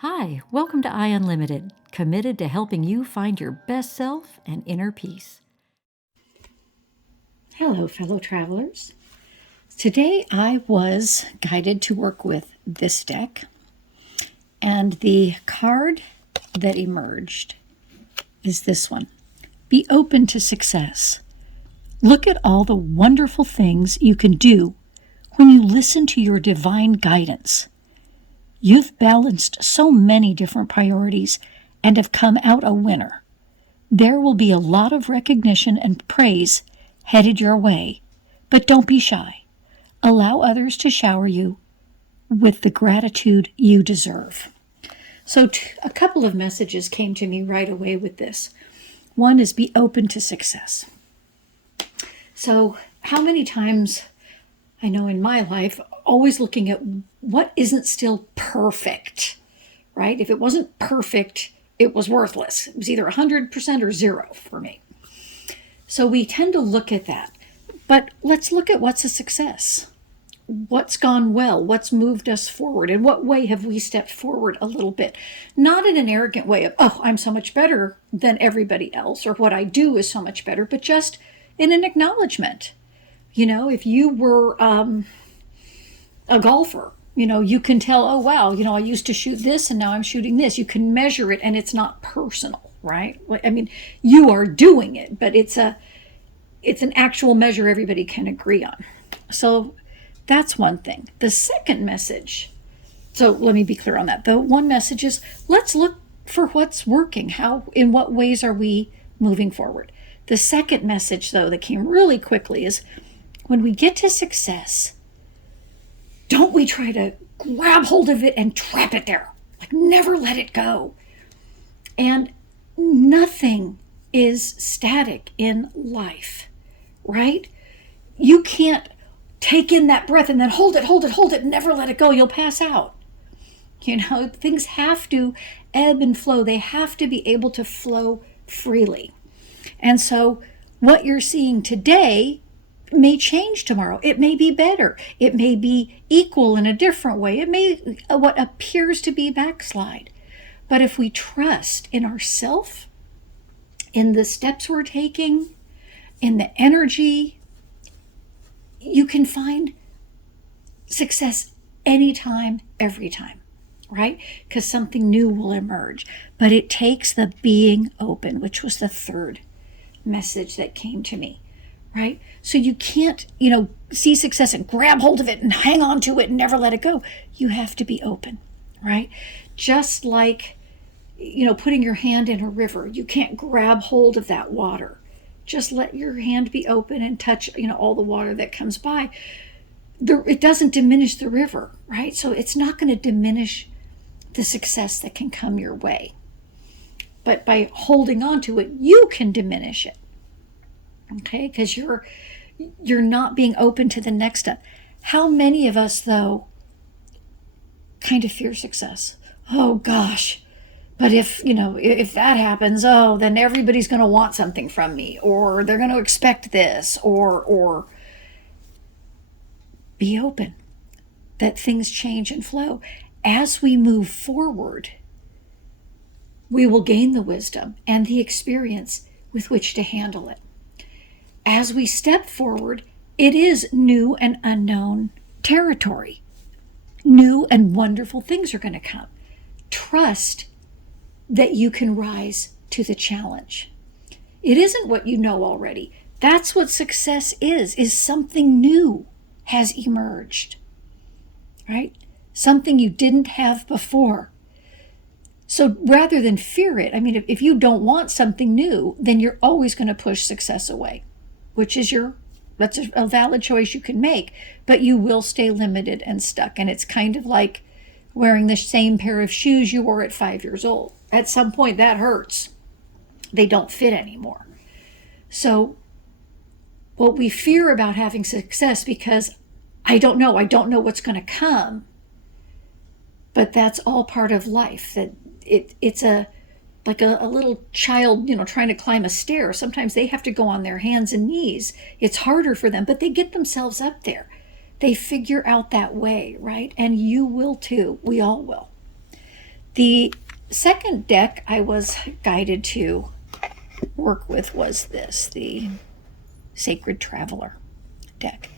Hi, welcome to I Unlimited, committed to helping you find your best self and inner peace. Hello, fellow travelers. Today I was guided to work with this deck, and the card that emerged is this one. Be open to success. Look at all the wonderful things you can do when you listen to your divine guidance. You've balanced so many different priorities and have come out a winner. There will be a lot of recognition and praise headed your way, but don't be shy. Allow others to shower you with the gratitude you deserve. So a couple of messages came to me right away with this. One is be open to success. So how many times, I know in my life, always looking at what isn't still perfect, right? If it wasn't perfect, it was worthless. It was either 100% or zero for me. So we tend to look at that. But let's look at what's a success. What's gone well? What's moved us forward? In what way have we stepped forward a little bit? Not in an arrogant way of, oh, I'm so much better than everybody else, or what I do is so much better, but just in an acknowledgement. You know, if you were a golfer, you can tell, oh, wow, I used to shoot this and now I'm shooting this. You can measure it and it's not personal, right? I mean, you are doing it, but it's an actual measure everybody can agree on. So that's one thing. The second message, so let me be clear on that. The one message is, let's look for what's working. In what ways are we moving forward? The second message, though, that came really quickly is, when we get to success, don't we try to grab hold of it and trap it there? Like, never let it go. And nothing is static in life, right? You can't take in that breath and then hold it, and never let it go. You'll pass out. Things have to ebb and flow. They have to be able to flow freely. And so what you're seeing today may change tomorrow. It may be better. It may be equal in a different way. It may what appears to be backslide. But if we trust in ourselves, in the steps we're taking, in the energy, you can find success anytime, every time, right? Because something new will emerge. But it takes the being open, which was the third message that came to me. Right? So you can't, see success and grab hold of it and hang on to it and never let it go. You have to be open, right? Just like, putting your hand in a river. You can't grab hold of that water. Just let your hand be open and touch, all the water that comes by. It doesn't diminish the river, right? So it's not going to diminish the success that can come your way. But by holding on to it, you can diminish it. Okay, because you're not being open to the next step. How many of us, though, kind of fear success? Oh gosh, but if that happens, then everybody's going to want something from me, or they're going to expect this, or be open that things change and flow. As we move forward, we will gain the wisdom and the experience with which to handle it. As we step forward, it is new and unknown territory. New and wonderful things are going to come. Trust that you can rise to the challenge. It isn't what you know already. That's what success is something new has emerged, right? Something you didn't have before. So rather than fear it, if you don't want something new, then you're always going to push success away. Which is that's a valid choice you can make, but you will stay limited and stuck. And it's kind of like wearing the same pair of shoes you wore at 5 years old. At some point that hurts. They don't fit anymore. So what we fear about having success, because I don't know what's going to come, but that's all part of life. That it's like a little child, trying to climb a stair. Sometimes they have to go on their hands and knees. It's harder for them, but they get themselves up there. They figure out that way, right? And you will too. We all will. The second deck I was guided to work with was this, the Sacred Traveler deck.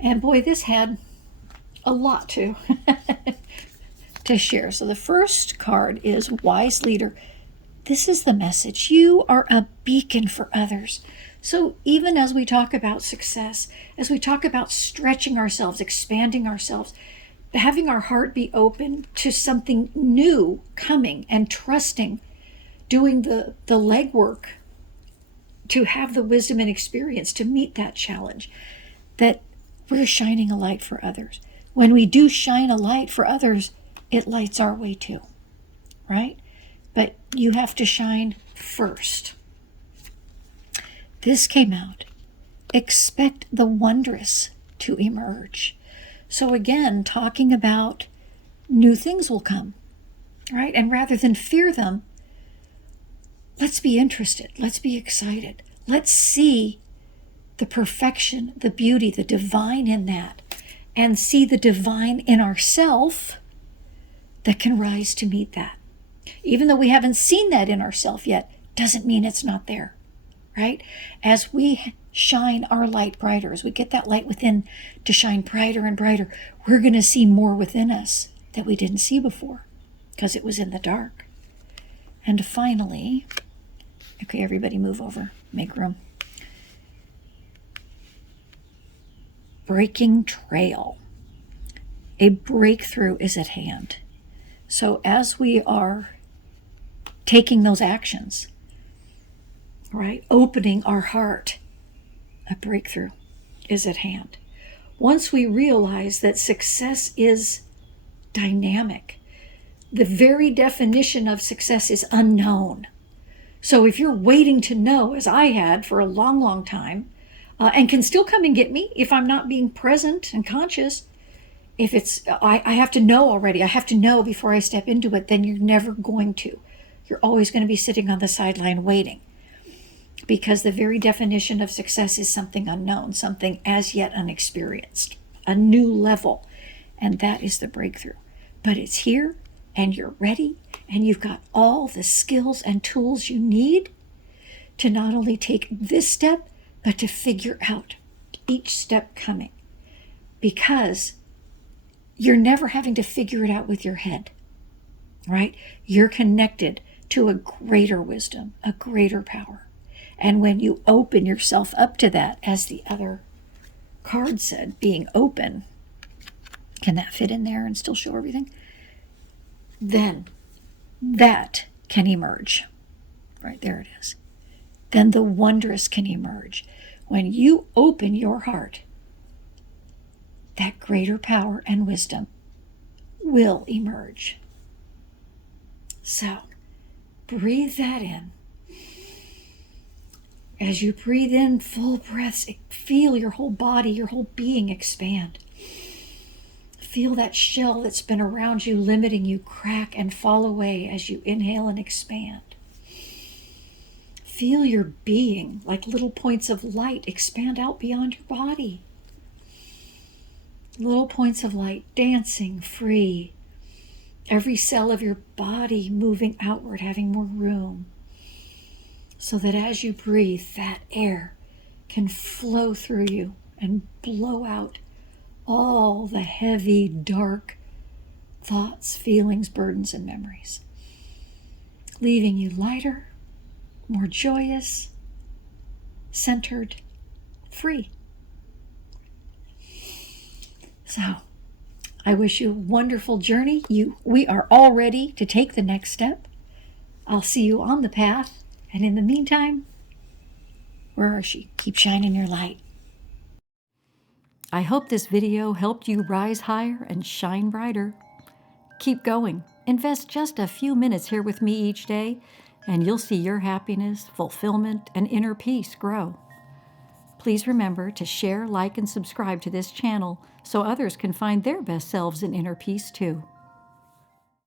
And boy, this had a lot to share. So the first card is Wise Leader. This is the message. You are a beacon for others. So even as we talk about success, as we talk about stretching ourselves, expanding ourselves, having our heart be open to something new coming and trusting, doing the legwork to have the wisdom and experience to meet that challenge, that we're shining a light for others. When we do shine a light for others, it lights our way too, right? But you have to shine first. This came out. Expect the wondrous to emerge. So again, talking about new things will come, right? And rather than fear them, let's be interested. Let's be excited. Let's see the perfection, the beauty, the divine in that, and see the divine in ourself that can rise to meet that. Even though we haven't seen that in ourselves yet, doesn't mean it's not there, right? As we shine our light brighter, as we get that light within to shine brighter and brighter, we're going to see more within us that we didn't see before because it was in the dark. And finally, okay, everybody move over, make room. Breaking trail. A breakthrough is at hand. So as we are taking those actions, right, opening our heart, a breakthrough is at hand. Once we realize that success is dynamic, the very definition of success is unknown. So if you're waiting to know, as I had for a long, long time, and can still come and get me if I'm not being present and conscious, if it's, I have to know already, I have to know before I step into it, then you're never going to. You're always going to be sitting on the sideline waiting. Because the very definition of success is something unknown, something as yet unexperienced, a new level. And that is the breakthrough. But it's here, and you're ready, and you've got all the skills and tools you need to not only take this step, but to figure out each step coming. Because you're never having to figure it out with your head, right? You're connected to a greater wisdom, a greater power. And when you open yourself up to that, as the other card said, being open, can that fit in there and still show everything? Then that can emerge. Right there it is. Then the wondrous can emerge. When you open your heart, that greater power and wisdom will emerge. So, breathe that in. As you breathe in full breaths, feel your whole body, your whole being expand. Feel that shell that's been around you, limiting you, crack and fall away as you inhale and expand. Feel your being, like little points of light, expand out beyond your body. Little points of light dancing free. Every cell of your body moving outward, having more room. So that as you breathe, that air can flow through you and blow out all the heavy, dark thoughts, feelings, burdens, and memories. Leaving you lighter, more joyous, centered, free. So, I wish you a wonderful journey. We are all ready to take the next step. I'll see you on the path. And in the meantime, where is she? Keep shining your light. I hope this video helped you rise higher and shine brighter. Keep going. Invest just a few minutes here with me each day, and you'll see your happiness, fulfillment, and inner peace grow. Please remember to share, like, and subscribe to this channel so others can find their best selves in inner peace too.